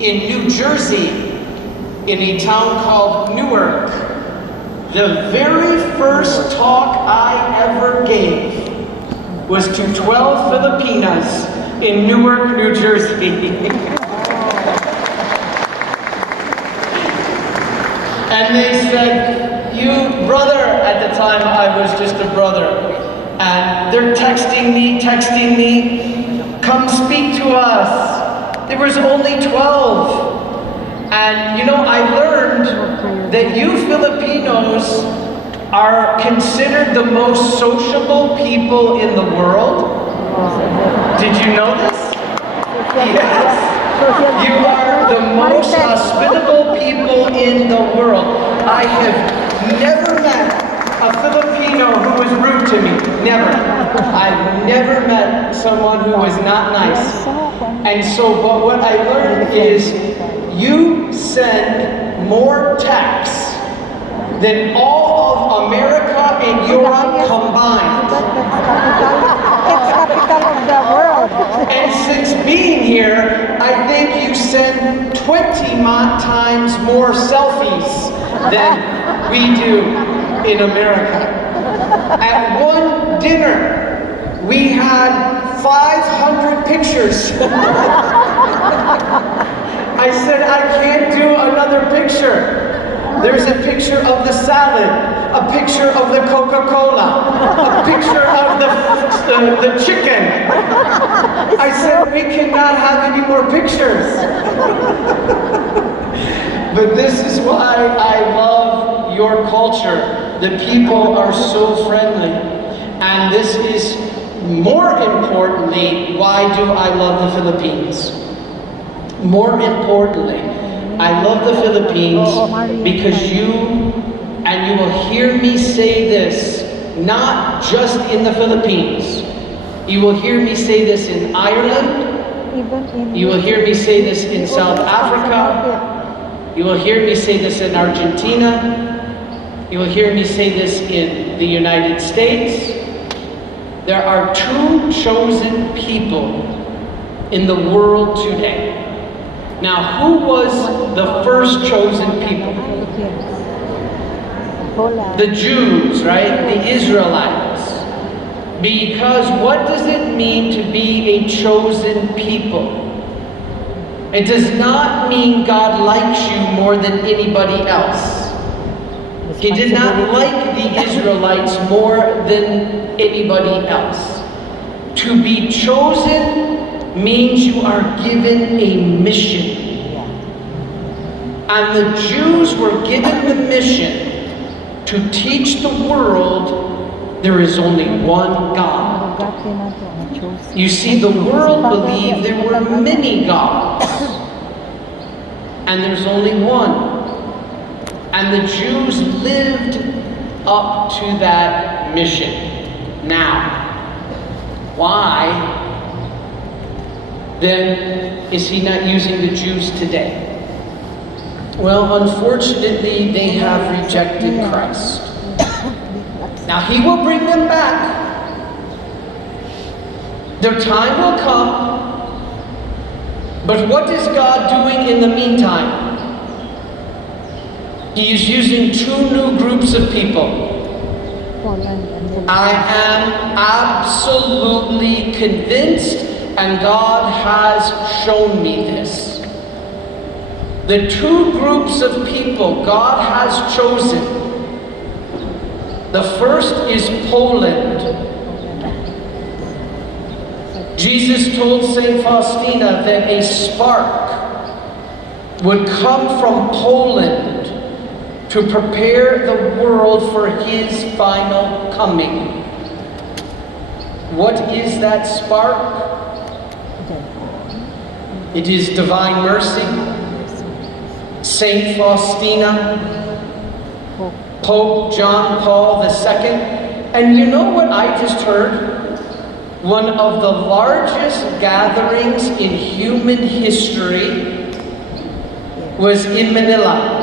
in New Jersey, in a town called Newark. The very first talk I ever gave was to 12 Filipinas in Newark, New Jersey. And they said, "You brother," at the time I was just a brother, and they're texting me, "Come speak to us." There was only 12. And you know, I learned that you Filipinos are considered the most sociable people in the world. Did you know this? Yes. You are the most hospitable people in the world. I have never met a Filipino who was rude to me. Never. I've never met someone who was not nice. And so, but what I learned is you send more texts than all of America and Europe combined. It's capital of the world. And since being here, I think you send 20 times more selfies than we do in America. At one dinner, we had 500 pictures. I said, I can't do another picture. There's a picture of the salad, a picture of the Coca-Cola, a picture of the chicken. I said, we cannot have any more pictures. But this is why I love your culture. The people are so friendly. And this is, more importantly, why do I love the Philippines? More importantly, I love the Philippines because you will hear me say this, not just in the Philippines. You will hear me say this in Ireland. You will hear me say this in South Africa. You will hear me say this in Argentina. You will hear me say this in the United States. There are two chosen people in the world today. Now, who was the first chosen people? The Jews, right? The Israelites. Because what does it mean to be a chosen people? It does not mean God likes you more than anybody else. He did not like the Israelites more than anybody else. To be chosen means you are given a mission. And the Jews were given the mission to teach the world there is only one God. You see, the world believed there were many gods, and there's only one. And the Jews lived up to that mission. Now, why then is he not using the Jews today? Well, unfortunately, they have rejected Christ. Now, he will bring them back. Their time will come. But what is God doing in the meantime? He is using two new groups of people. I am absolutely convinced, and God has shown me this. The two groups of people God has chosen. The first is Poland. Jesus told St. Faustina that a spark would come from Poland to prepare the world for his final coming. What is that spark? It is divine mercy. Saint Faustina, Pope John Paul II. And you know what I just heard? One of the largest gatherings in human history was in Manila.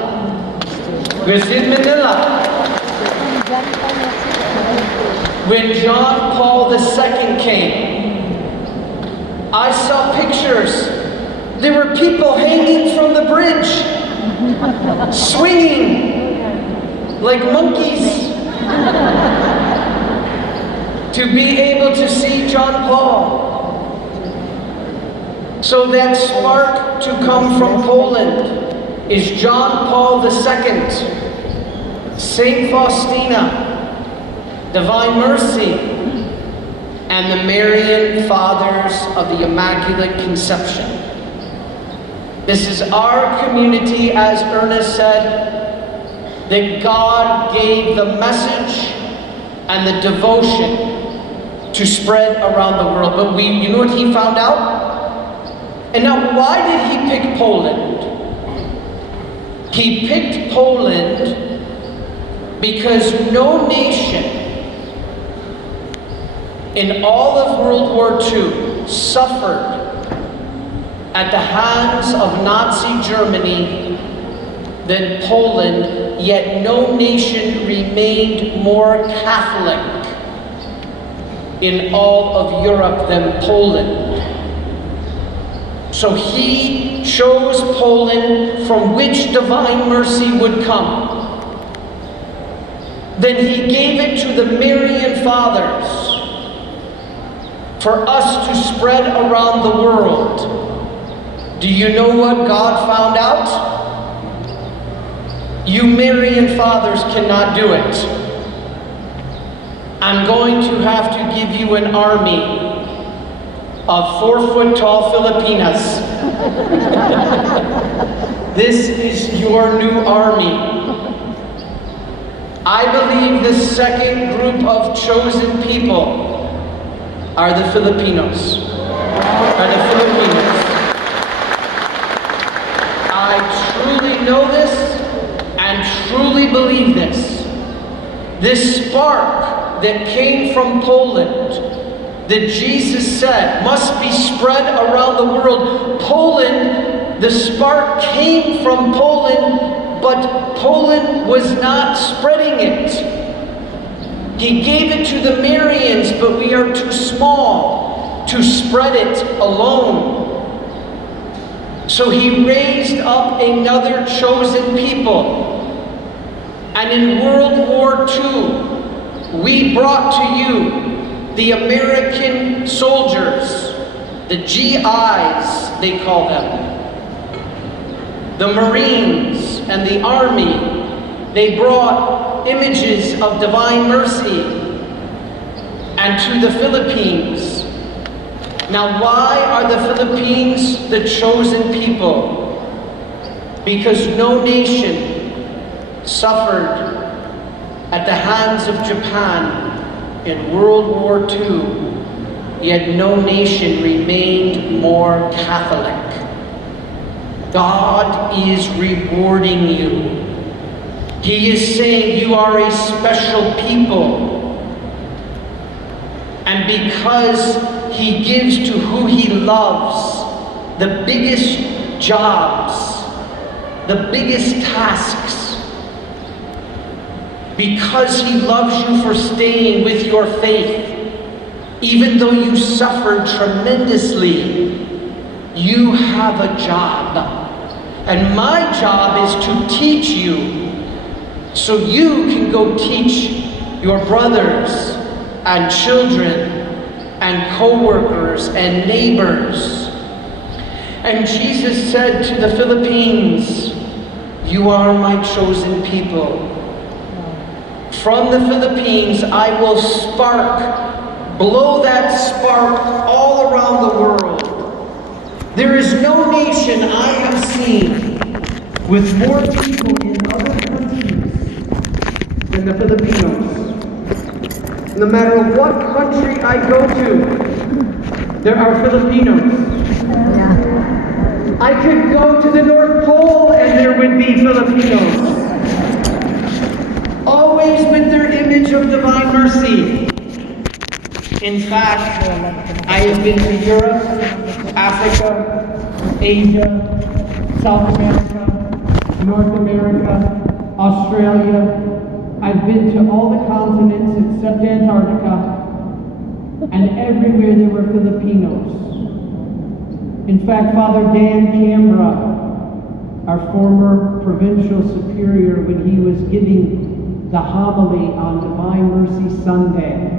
When John Paul II came. I saw pictures There were people hanging from the bridge, swinging like monkeys to be able to see John Paul. So that spark to come from Poland is John Paul II, Saint Faustina, Divine Mercy, and the Marian Fathers of the Immaculate Conception. This is our community, as Ernest said, that God gave the message and the devotion to spread around the world. But you know what he found out? And now, why did he pick Poland? He picked Poland because no nation in all of World War II suffered at the hands of Nazi Germany than Poland, yet no nation remained more Catholic in all of Europe than Poland. So he chose Poland, from which divine mercy would come. Then he gave it to the Marian Fathers for us to spread around the world. Do you know what God found out? You Marian Fathers cannot do it. I'm going to have to give you an army of 4-foot-tall Filipinas. This is your new army. I believe the second group of chosen people are the Filipinos. I truly know this and truly believe this. This spark that came from Poland, that Jesus said must be spread around the world. Poland, the spark came from Poland, but Poland was not spreading it. He gave it to the Marians, but we are too small to spread it alone. So he raised up another chosen people. And in World War II, we brought to you the American soldiers, the GIs, they call them, the Marines and the Army. They brought images of divine mercy and to the Philippines. Now, why are the Philippines the chosen people? Because no nation suffered at the hands of Japan in World War II, yet no nation remained more Catholic. God is rewarding you. He is saying you are a special people. And because He gives to who He loves the biggest jobs, the biggest tasks, because He loves you for staying with your faith, even though you suffered tremendously, you have a job. And my job is to teach you so you can go teach your brothers and children and co-workers and neighbors. And Jesus said to the Philippines, you are my chosen people. From the Philippines, I will blow that spark all around the world. There is no nation I have seen with more people in other countries than the Filipinos. No matter what country I go to, there are Filipinos. I could go to the North Pole and there would be Filipinos. Always with their image of divine mercy. In fact, I have been to Europe, Africa, Asia, South America, North America, Australia. I've been to all the continents except Antarctica, and everywhere there were Filipinos. In fact, Father Dan Canberra, our former provincial superior, when he was giving the homily on Divine Mercy Sunday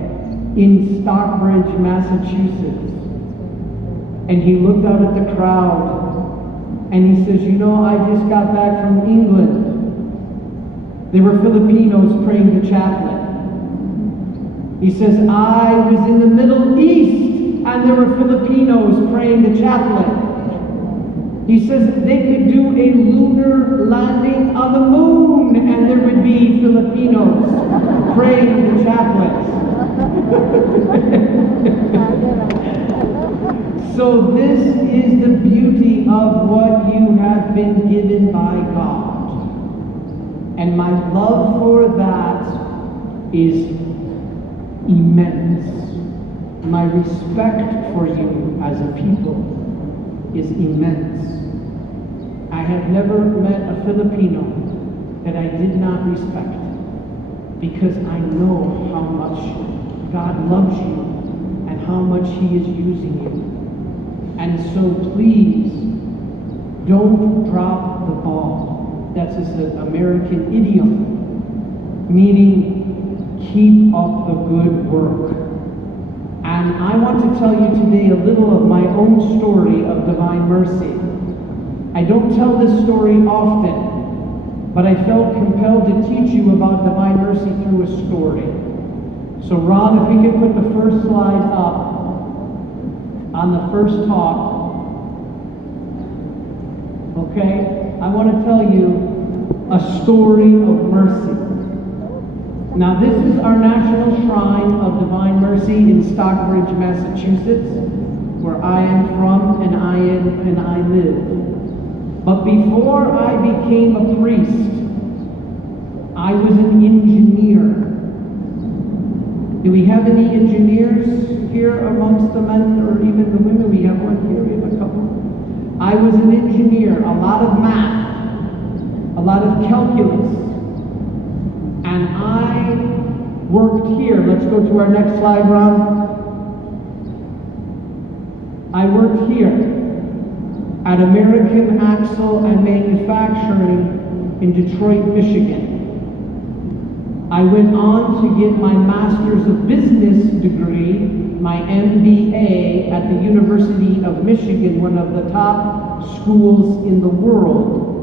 in Stockbridge, Massachusetts, and he looked out at the crowd and he says, you know, I just got back from England. There were Filipinos praying the chaplet. He says, I was in the Middle East and there were Filipinos praying the chaplet. He says they could do a lunar landing on the moon and there would be Filipinos praying the chaplet. So this is the beauty of what you have been given by God. And my love for that is immense. My respect for you as a people is immense. I have never met a Filipino that I did not respect, because I know how much God loves you and how much He is using you. And so please, don't drop the ball. That's just an American idiom, meaning keep up the good work. And I want to tell you today a little of my own story of Divine Mercy. I don't tell this story often, but I felt compelled to teach you about Divine Mercy through a story. So Ron, if we could put the first slide up on the first talk. Okay? I want to tell you a story of mercy. Now this is our National Shrine of Divine Mercy in Stockbridge, Massachusetts, where I am from and I live. But before I became a priest, I was an engineer. Do we have any engineers here amongst the men or even the women? We have one here, we have a couple. I was an engineer, a lot of math, a lot of calculus. And I worked here. Let's go to our next slide, Ron. I worked here at American Axle and Manufacturing in Detroit, Michigan. I went on to get my Master's of Business degree, my MBA, at the University of Michigan, one of the top schools in the world.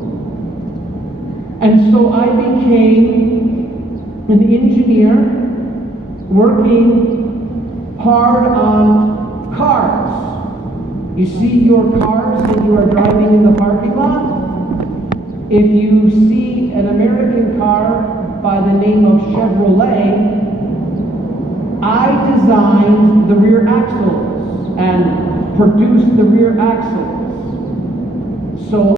And so I became an engineer working hard on cars. You see your cars that you are driving in the parking lot? If you see an American car by the name of Chevrolet, I designed the rear axles and produced the rear axles. So